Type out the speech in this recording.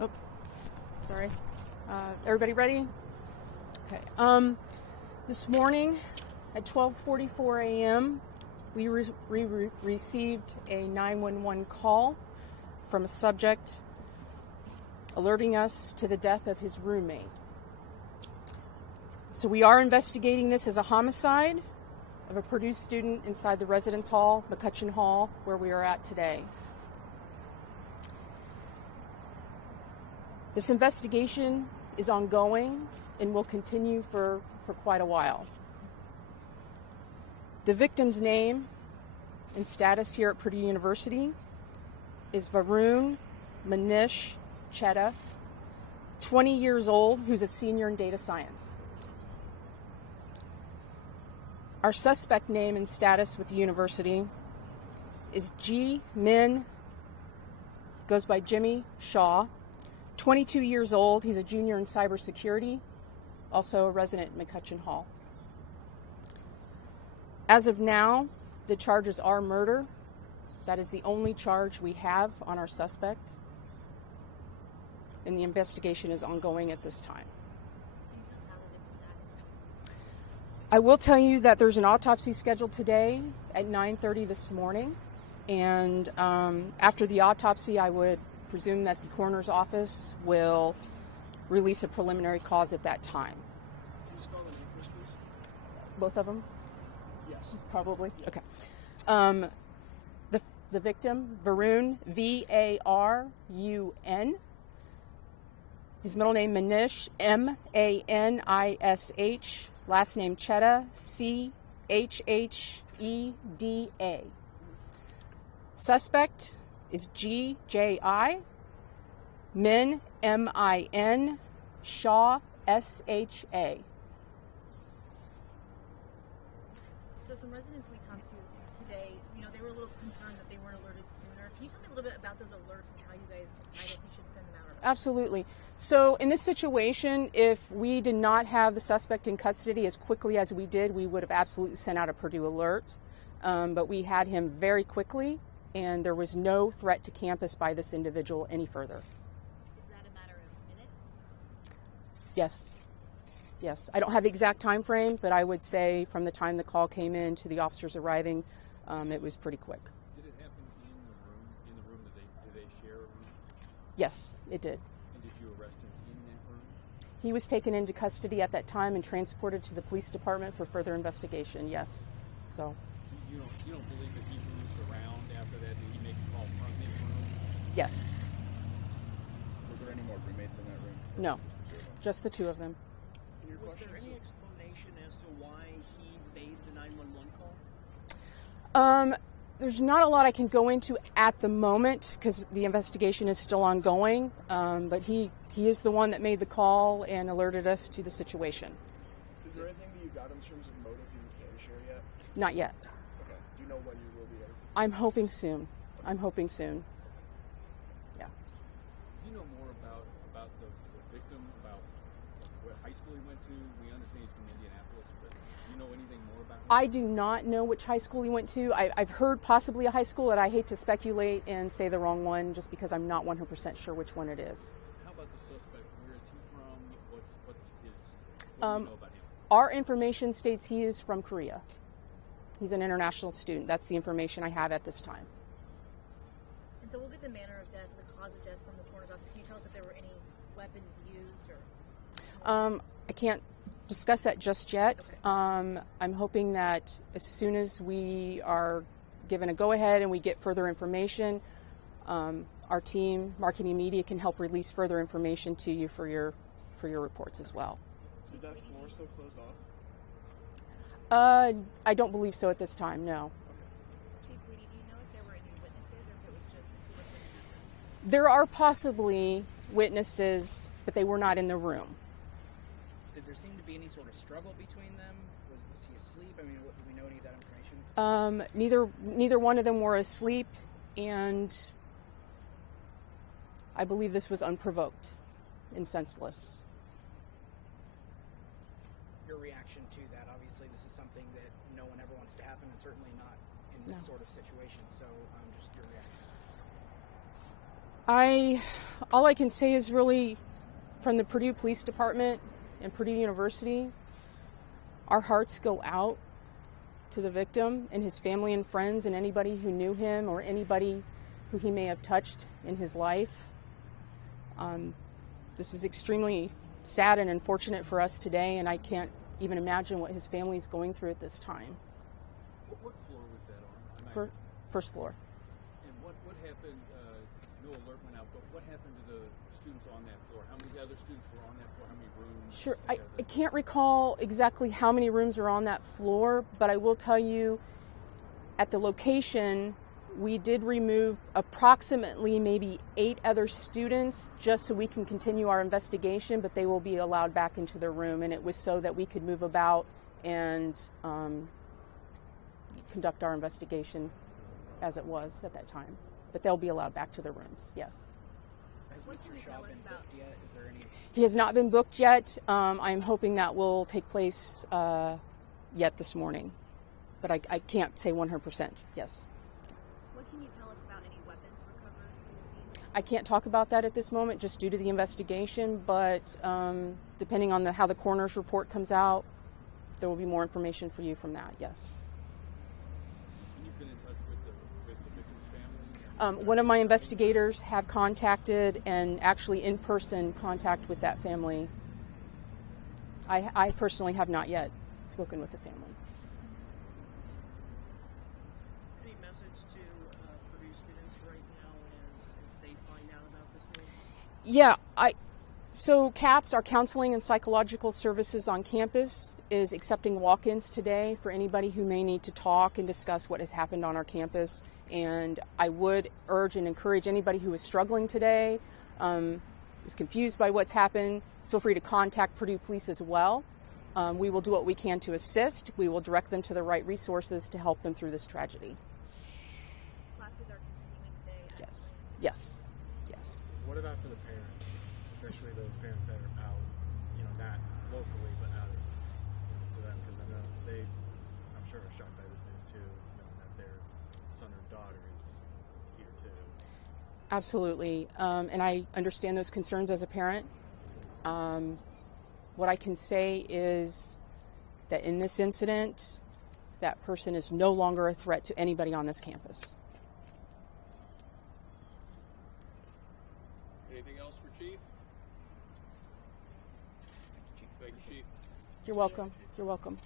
Oh, sorry. Everybody ready? Okay. This morning at 12:44 a.m., we received a 911 call from a subject alerting us to the death of his roommate. So we are investigating this as a homicide of a Purdue student inside the residence hall, McCutcheon Hall, where we are at today. This investigation is ongoing and will continue for quite a while. The victim's name and status here at Purdue University is Varun Manish Chetta, 20 years old, who's a senior in data science. Our suspect name and status with the university is G. Min, goes by Jimmy Shaw, 22 years old. He's a junior in cybersecurity, also a resident at McCutcheon Hall. As of now, the charges are murder. That is the only charge we have on our suspect, and the investigation is ongoing at this time. I will tell you that there's an autopsy scheduled today at 9:30 this morning, and after the autopsy, I would presume that the coroner's office will release a preliminary cause at that time. Can you spell the name first, please? Both of them? Yes. Probably? Yeah. Okay. The victim, Varun, V-A-R-U-N. His middle name, Manish, M-A-N-I-S-H. Last name, Chetta, C-H-H-E-D-A. Suspect is G-J-I. Min, M-I-N. Shaw, S-H-A. So some residents we talked to today, they were a little concerned that they weren't alerted sooner. Can you tell me a little bit about those alerts and how you guys decided if you should send them out or not? Absolutely. So in this situation, if we did not have the suspect in custody as quickly as we did, we would have absolutely sent out a Purdue alert. But we had him very quickly, and there was no threat to campus by this individual any further. Is that a matter of minutes? Yes. Yes. I don't have the exact time frame, but I would say from the time the call came in to the officers arriving, it was pretty quick. Did it happen in the room? Did they share a room? Yes, it did. And did you arrest him in that room? He was taken into custody at that time and transported to the police department for further investigation, yes. So. You don't believe that he moved around after that? Did he make a call from his room? Yes. Were there any more roommates in that room? No. Just the two of them. Was there any explanation as to why he made the 911 call? There's not a lot I can go into at the moment because the investigation is still ongoing, but he is the one that made the call and alerted us to the situation. Is there anything that you got in terms of motive you can share yet? Not yet. Okay. Do you know when you will be able to? I'm hoping soon. Yeah. Do you know more about the victim, about what high school he went to? We understand he's from Indianapolis, but do you know anything more about him? I do not know which high school he went to. I've heard possibly a high school, and I hate to speculate and say the wrong one just because I'm not 100% sure which one it is. How about the suspect? Where is he from? What do you know about him? Our information states he is from Korea. He's an international student. That's the information I have at this time. And so we'll get the manner of death, the cause of death from the coroner's office. Can you tell us if there were any weapons used or? I can't discuss that just yet. Okay. I'm hoping that as soon as we are given a go-ahead and we get further information, our team, marketing media, can help release further information to you for your reports as well. Is that floor still closed off? I don't believe so at this time, no. Chief Weedy, do you know if there were any witnesses or if it was just the two of them? There are possibly witnesses, but they were not in the room. Did there seem to be any sort of struggle between them? Was he asleep? I mean, do we know any of that information? Neither one of them were asleep, and I believe this was unprovoked and senseless. Your reaction to that? Obviously, this is something that no one ever wants to happen, and certainly not in this sort of situation. So, just your reaction. All I can say is really from the Purdue Police Department and Purdue University, our hearts go out to the victim and his family and friends and anybody who knew him or anybody who he may have touched in his life. This is extremely sad and unfortunate for us today, and I can't even imagine what his family is going through at this time. What floor was that on? First floor. And what happened? No alert went out, but what happened to the students on that floor? How many other students were on that floor? How many rooms? Sure, I can't recall exactly how many rooms are on that floor, but I will tell you at the location, we did remove approximately maybe 8 other students just so we can continue our investigation, but they will be allowed back into their room, and it was so that we could move about and conduct our investigation as it was at that time. But they'll be allowed back to their rooms, yes. Has What can Mr. you Shaw tell us been about- booked yet? Is there any? He has not been booked yet. I'm hoping that will take place yet this morning, but I can't say 100%, yes. What can you tell us about any weapons recovered from the scene? I can't talk about that at this moment just due to the investigation, but depending on how the coroner's report comes out, there will be more information for you from that, yes. And you've been in touch with the victim's family? One of my investigators have contacted and actually in person contact with that family. I personally have not yet spoken with the family. Any message to Purdue students right now as they find out about this news? Yeah, so CAPS, our Counseling and Psychological Services on campus, is accepting walk-ins today for anybody who may need to talk and discuss what has happened on our campus. And I would urge and encourage anybody who is struggling today, is confused by what's happened, feel free to contact Purdue Police as well. We will do what we can to assist. We will direct them to the right resources to help them through this tragedy. Classes are continuing today. Yes, yes, yes. What about for the parents, especially those parents that are out, not locally, but out for them? Because I know I'm sure are shocked by this news too, knowing that their son or daughter is here too. Absolutely, and I understand those concerns as a parent. What I can say is that in this incident, that person is no longer a threat to anybody on this campus. Anything else for Chief? Thank you, Chief. You're welcome. You're welcome.